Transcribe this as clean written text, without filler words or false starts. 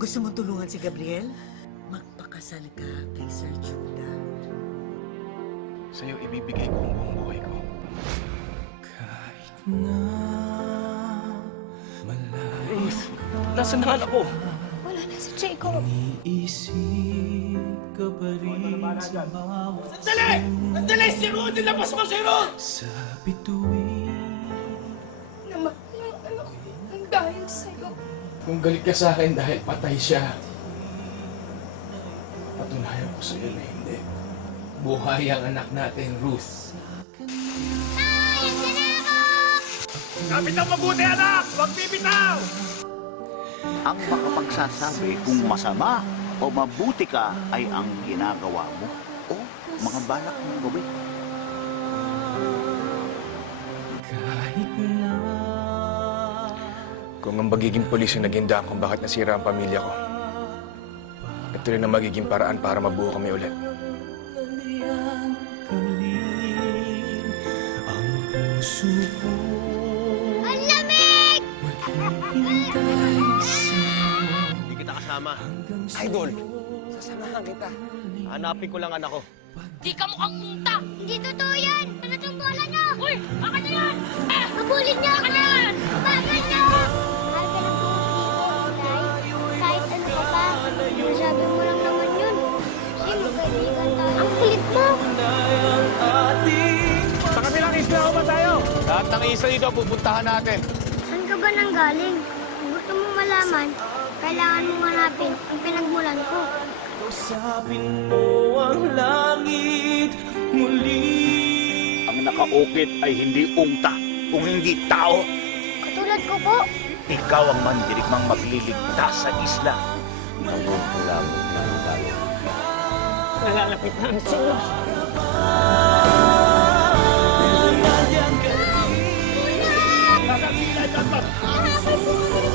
Gusto mong tulungan si Gabriel? Magpakasal ka kay Sir Judah. Sa'yo ibibigay ko ang buong buhay ko. Kahit na malayo Ruth, nasaan ang anak ko? Wala na si Jacob. Iisip ka pa rin sa bawat Sandali! Sandali! Si Ruth! Ilabas mo si Ruth! sa bituin. Naman ng anak ko ang dahil sa'yo. Kung galit ka sa akin dahil patay siya, patunayan ko sa'yo na hindi. Buhay ang anak natin, Ruth. Kapit ang mabuti, anak! Huwag bibitaw! Ang makapagsasabi kung masama o mabuti ka ay ang ginagawa mo o mga balak mong gawin. Kahit na Kung ang magiging pulis yung naging daan kung bakit nasira ang pamilya ko, ito rin ang magiging paraan para mabuo kami ulit. naliyang kalim ang puso ko. Ang lamig! Maghihintay sa'yo Hindi kita kasama. hanggang sa Idol, sasamahan kita. Hanapin ko lang anak ko. Di ka mukhang munta! Hindi totoo yan! Ano itong bola niyo? Uy! Baka na yan! Ah! Mabulin niyo ako! yan! Bagal niyo! Mahal ka ng buong Nay. Kahit ano ka pa, masabi mo lang naman yun. Kasi magkaibigan tayo. Ang kulit mo! Sa kabilang isla ko ba tayo? Lahat ng isla dito pupuntahan natin. Saan ka ba nanggaling? Kung gusto mong malaman, kailangan mong hanapin ang pinagmulan ko. kausapin mo ang langit muli. Ang nakaukit ay hindi unta kung hindi tao. Katulad ko po. Ikaw ang mandirigmang magliligtas sa isla. Nangungulabot lang tayo. Nalalapit na ang silos! Kanyang galing Ah!